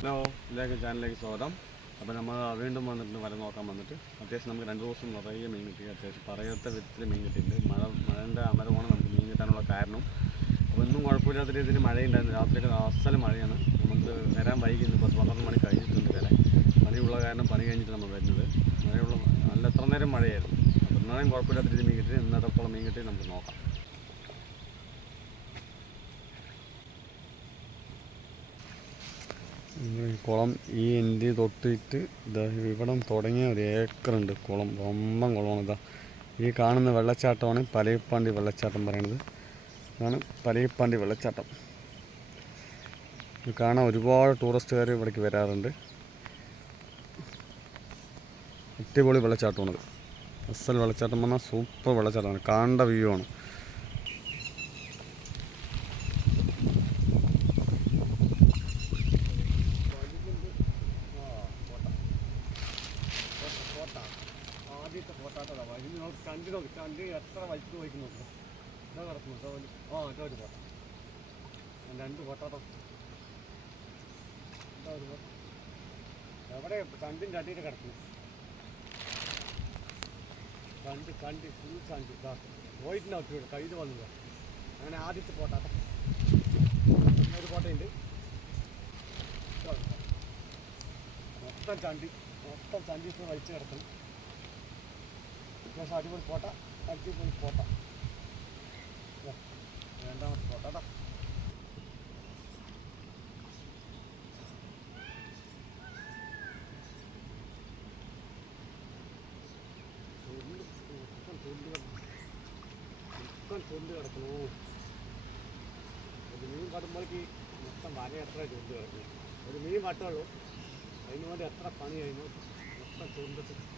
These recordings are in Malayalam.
ഹലോ ഇതിലേക്ക് ചാനലിലേക്ക് സ്വാഗതം. അപ്പോൾ നമ്മൾ വീണ്ടും വന്നിട്ട് വല നോക്കാൻ വന്നിട്ട്. അത്യാവശ്യം നമുക്ക് രണ്ട് ദിവസം നിറയെ മീൻ കിട്ടി. അത്യാവശ്യം പറയാത്ത വിധത്തിൽ മീൻ കിട്ടിയിട്ടുണ്ട്. മഴ മഴന്റെ അമരമാണ് നമുക്ക് മീൻ കിട്ടാനുള്ള കാരണം. അപ്പോൾ ഒന്നും കുഴപ്പമില്ലാത്ത രീതിയിൽ മഴയുണ്ടായിരുന്നു. രാത്രിയൊക്കെ അസല മഴയാണ്. നമുക്ക് വരാൻ വൈകിയിരുന്നു ഇപ്പോൾ പന്ത്രണ്ട് മണി കഴിഞ്ഞിട്ടുണ്ട് വരെ. പണിയുള്ള കാരണം പണി കഴിഞ്ഞിട്ട് നമ്മൾ വരുന്നത്. മഴയുള്ള നല്ല എത്ര നേരം മഴയായിരുന്നു? അപ്പോൾ എന്നാലും കുഴപ്പമില്ലാത്ത രീതിയിൽ മീൻ കിട്ടി. ഇന്നത്തോളം മീൻ കിട്ടി. നമുക്ക് നോക്കാം. കുളം ഈ എന്റെ തൊട്ടിട്ട് ഇതാ ഇവിടം തുടങ്ങിയ ഒരു ഏക്കറുണ്ട് കുളം. വമ്പൻ കുളമാണ് ഇതാ. ഈ കാണുന്ന വെള്ളച്ചാട്ടമാണ് പലയപ്പാണ്ടി വെള്ളച്ചാട്ടം പറയണത്. ഇതാണ് പലയപ്പാണ്ടി വെള്ളച്ചാട്ടം. ഇത് കാണാൻ ഒരുപാട് ടൂറിസ്റ്റുകാർ ഇവിടേക്ക് വരാറുണ്ട്. അടിപൊളി വെള്ളച്ചാട്ടമാണിത്. അസൽ വെള്ളച്ചാട്ടം പറഞ്ഞാൽ സൂപ്പർ വെള്ളച്ചാട്ടമാണ്. കാണേണ്ട വ്യൂ ആണ് ആദ്യത്തെ നോക്കി ചണ്ടി നോക്കി ചണ്ടി എത്ര വലിച്ചു പോയിക്ക് നോക്കുക ഇതാ കിടക്കുന്നു. ഇതാ വലി- ആ ഇതാ ഒരു രണ്ട് ഫോട്ടാട്ടം ഇതാ ഒരു ഫോട്ട എവിടെ? ചണ്ടിന്റെ അടിയിൽ കിടക്കുന്നു. ചണ്ടി ചണ്ടി ഫുൾ ചണ്ടി. ഇതാ. പോയിട്ടുണ്ടാവും ഒറ്റ കയ്യിൽ വന്നത് അങ്ങനെ ആദ്യത്തെ ഫോട്ടാട്ടം ഒരു photo. മൊത്തം ചണ്ടി. മൊത്തം ചണ്ടി വലിച്ചു കിടക്കുന്നു. അത്യാവശ്യം അടിപൊളി കോട്ട അടിപൊളി കോട്ട രണ്ടാമത്തെ കോട്ട കേട്ടോ ചൊല്ല് കിടക്കുന്നു. ഒരു മീൻ കടുമ്പോഴേക്ക് മൊത്തം വര എത്ര ചൊല്ല് കിടക്കുന്നു. ഒരു മീൻ കട്ടുള്ളൂ. അതിനു വേണ്ടി എത്ര പണി കഴിഞ്ഞു. മൊത്തം ചൊല്ലിട്ട്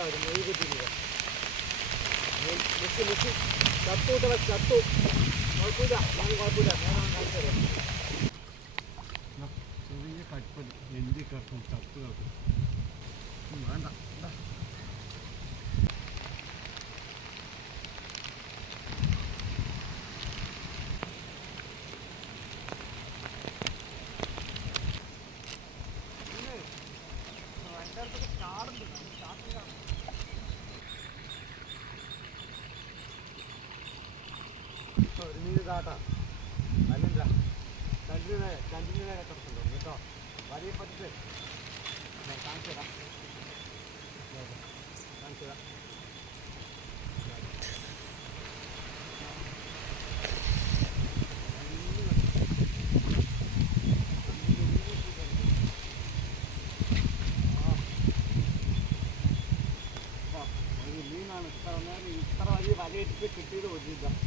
ഒരു മൊയ് കിട്ടിയില്ല മുക്കി മുക്കി ചത്തൂട്ട ചത്തു ചെറിയ കപ്പൽ എന്തി കപ്പും ചത്ത് കപ്പും വേണ്ട. ഇതാട്ടാ അല്ല കണ്ടിന്യൂ കണ്ടിന്യൂ കിടക്കുന്നുണ്ടോ കേട്ടോ വലിയ പറ്റിട്ട് ഞാൻ കാണിച്ചു തരാം ദേ, ദേ, കാണിച്ചു തരാം ആ, ഒരു മീനാണ് ഇത്ര നേരം ഇത്ര വലിയ വലയിട്ട് കിട്ടിയത് ഒരു ഇതാ ഇത്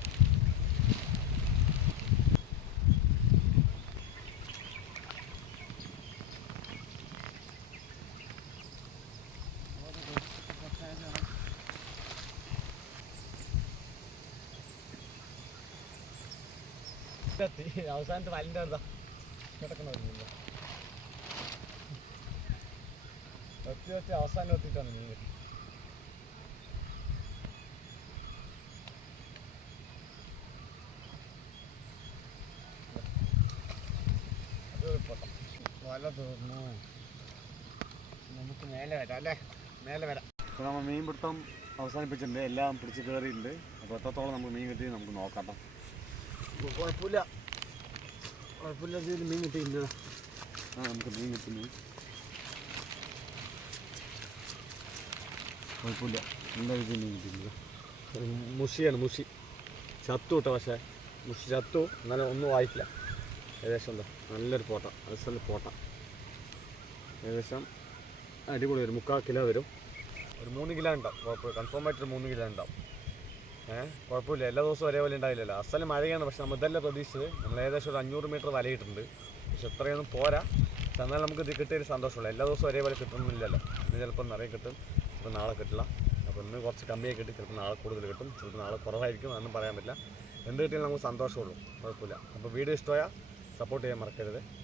ചണ്ടിനടിക്കൊണ്ട് അവസാനത്തെ വലിന്റെ അടുത്താ. കിടക്കണ ഒത്തി ഒത്തി അവസാനം ഒത്തിട്ടാണ് മീൻ കിട്ടി. വല തീർന്നു. നമുക്ക് മേലെ വരാം അല്ലേ? മേലെ വരാം. അപ്പോൾ നമ്മൾ മീൻ പിടുത്തം അവസാനിപ്പിച്ചിട്ടുണ്ട്. എല്ലാം പിടിച്ച് കയറിയിട്ടുണ്ട്. അപ്പോൾ എത്രത്തോളം നമുക്ക് മീൻ കിട്ടി നമുക്ക് നോക്കാം കുഴപ്പമില്ല. കുഴപ്പമില്ല ഇതിൽ മീൻ കിട്ടിയില്ല ആ നമുക്ക് മീൻ കിട്ടുന്നു കുഴപ്പമില്ല. എന്താ ഇത് മീൻ കിട്ടിയില്ല മുഷിയാണ് മുഷി. ചത്തു കേട്ടോ പക്ഷേ. മുഷി ചത്തു. എന്നാലും ഒന്നും വായിക്കില്ല ഏകദേശം എന്താ നല്ലൊരു പോട്ട. അലസൽ പോട്ട. ഏകദേശം അടിപൊളി വരും മുക്കാൽ കിലോ വരും. ഒരു മൂന്ന് കിലോ ഉണ്ടാവും. കുഴപ്പമില്ല. കൺഫേം ആയിട്ടൊരു മൂന്ന് കിലോ ഉണ്ടാവും. കുഴപ്പമില്ല. എല്ലാ ദിവസവും ഒരേപോലെ ഉണ്ടാവില്ലല്ലോ. അസൽ മഴയാണ് പക്ഷെ നമ്മൾ ഇതല്ല പ്രതീക്ഷിച്ചത്. നമ്മൾ ഏകദേശം ഒരു അഞ്ഞൂറ് മീറ്റർ വലയിട്ടുണ്ട് പക്ഷെ ഇത്രയൊന്നും പോരാ. എന്നാൽ നമുക്ക് ഇത് കിട്ടിയൊരു സന്തോഷമുള്ളൂ. എല്ലാ ദിവസവും ഒരേപോലെ കിട്ടുന്നില്ലല്ലോ. ഇന്ന് ചിലപ്പോൾ നിറയെ കിട്ടും. ചിലപ്പോൾ നാളെ കിട്ടില്ല. അപ്പോൾ ഇന്ന് കുറച്ച് കമ്മിയായി കിട്ടും. ചിലപ്പോൾ നാളെ കൂടുതൽ കിട്ടും. ചിലപ്പോൾ നാളെ കുറവായിരിക്കും. അതൊന്നും പറയാൻ പറ്റില്ല. എന്ത് കിട്ടിയാലും നമുക്ക് സന്തോഷമുള്ളൂ. കുഴപ്പമില്ല. അപ്പോൾ വീഡിയോ ഇഷ്ടമായാൽ സപ്പോർട്ട് ചെയ്യാൻ മറക്കരുത്.